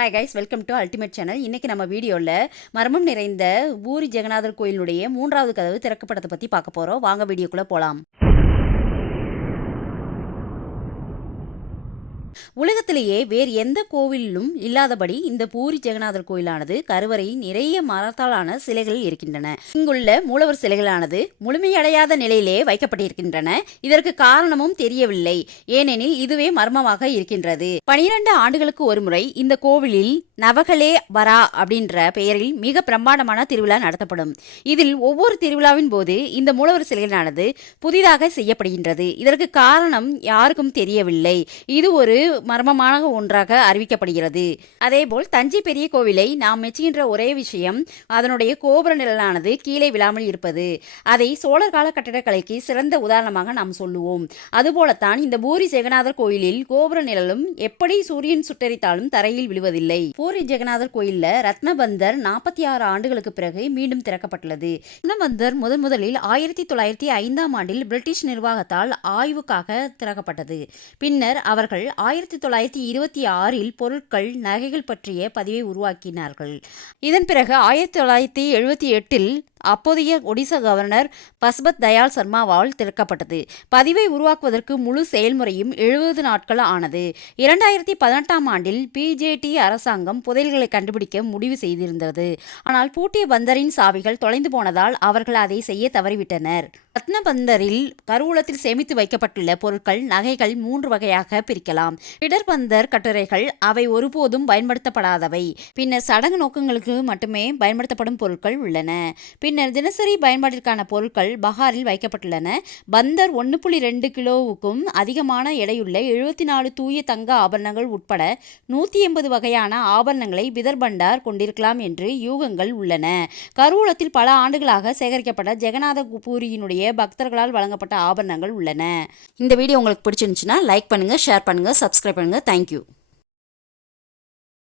Hi guys, welcome to ultimate channel. இன்றைக்கி நம்ம வீடியோவில் மர்மம் நிறைந்த பூரி ஜெகநாதர் கோயிலுடைய 3வது கதவு திறக்கப்பட்டதை பற்றி பார்க்க போகிறோம். வாங்க வீடியோக்குள்ளே போகலாம். உலகத்திலேயே வேறு எந்த கோவிலும் இல்லாதபடி இந்த பூரி ஜெகநாதர் கோயிலானது கருவறையில் நிறைய மரத்தாலான சிலைகள் இருக்கின்றன. இங்குள்ள மூலவர் சிலைகளானது முழுமையடையாத நிலையிலே வைக்கப்பட்டிருக்கின்றன. இதற்கு காரணமும் தெரியவில்லை, ஏனெனில் இதுவே மர்மமாக இருக்கின்றது. 12 ஆண்டுகளுக்கு ஒருமுறை இந்த கோவிலில் நவகலே வரா அப்படின்ற பெயரில் மிக பிரம்மாண்டமான திருவிழா நடத்தப்படும். இதில் ஒவ்வொரு திருவிழாவின் போது இந்த மூலவர் சிலைகளானது புதிதாக செய்யப்படுகின்றது. இதற்கு காரணம் யாருக்கும் தெரியவில்லை. இது ஒரு மர்மமான ஒன்றாக அறிவிக்கப்படுகிறது. அதேபோல் தஞ்சை பெரிய கோவிலை நாம் மெச்சுகின்ற ஒரே விஷயம் அதனுடைய கோபுர நிழலானது கீழே விழாமல் இருப்பது. அதை சோழர் கால கட்டடக்கலைக்கு சிறந்த உதாரணமாக நாம் சொல்லுவோம். அதுபோலத்தான் இந்த பூரி ஜெகநாதர் கோயிலில் கோபுர நிழலும் எப்படி சூரியன் சுட்டரித்தாலும் தரையில் விழுவதில்லை. பூரி ஜெகநாதர் கோயிலில் ரத்னபந்தர் 46 ஆண்டுகளுக்கு பிறகு மீண்டும் திறக்கப்பட்டுள்ளது. ரத்னபந்தர் முதலில் 1905ஆம் ஆண்டில் பிரிட்டிஷ் நிர்வாகத்தால் ஆய்வுக்காக திறக்கப்பட்டது. பின்னர் அவர்கள் 1926இல் பொருட்கள் நகைகள் பற்றிய பதிவை உருவாக்கினார்கள். இதன் பிறகு 1978இல் அப்போதைய ஒடிசா கவர்னர் பசுபத் தயாள் சர்மாவால் திறக்கப்பட்டது. பதிவை உருவாக்குவதற்கு முழு செயல்முறையும் 70 நாட்கள் ஆனது. 2018ஆம் ஆண்டில் பிஜேடி அரசாங்கம் புதையல்களை கண்டுபிடிக்க முடிவு செய்திருந்தது. ஆனால் பூட்டிய பந்தரின் சாவிகள் தொலைந்து போனதால் அவர்கள் அதை செய்ய தவறிவிட்டனர். ரத்னபந்தரில் கருவூலத்தில் சேமித்து வைக்கப்பட்டுள்ள பொருட்கள் நகைகள் 3 வகையாக பிரிக்கலாம். இடர்பந்தர் கட்டுரைகள் அவை ஒருபோதும் பயன்படுத்தப்படாதவை. பின்னர் சடங்கு நோக்கங்களுக்கு மட்டுமே பயன்படுத்தப்படும் பொருட்கள் உள்ளன. பின்னர் தினசரி பயன்பாட்டிற்கான பொருட்கள் பஹாரில் வைக்கப்பட்டுள்ளன. பந்தர் 1.2 கிலோவுக்கும் அதிகமான எடையுள்ள 74 தூய தங்க ஆபரணங்கள் உட்பட 180 வகையான ஆபரணங்களை பிதர்பண்டார் கொண்டிருக்கலாம் என்று யூகங்கள் உள்ளன. கருவூலத்தில் பல ஆண்டுகளாக சேகரிக்கப்பட்ட ஜெகநாத பூரியினுடைய பக்தர்களால் வழங்கப்பட்ட ஆபரணங்கள் உள்ளன. இந்த வீடியோ உங்களுக்கு பிடிச்சிருந்துச்சுன்னா லைக் பண்ணுங்க, ஷேர் பண்ணுங்க, சப்ஸ்கிரைப் பண்ணுங்க. தேங்க்யூ.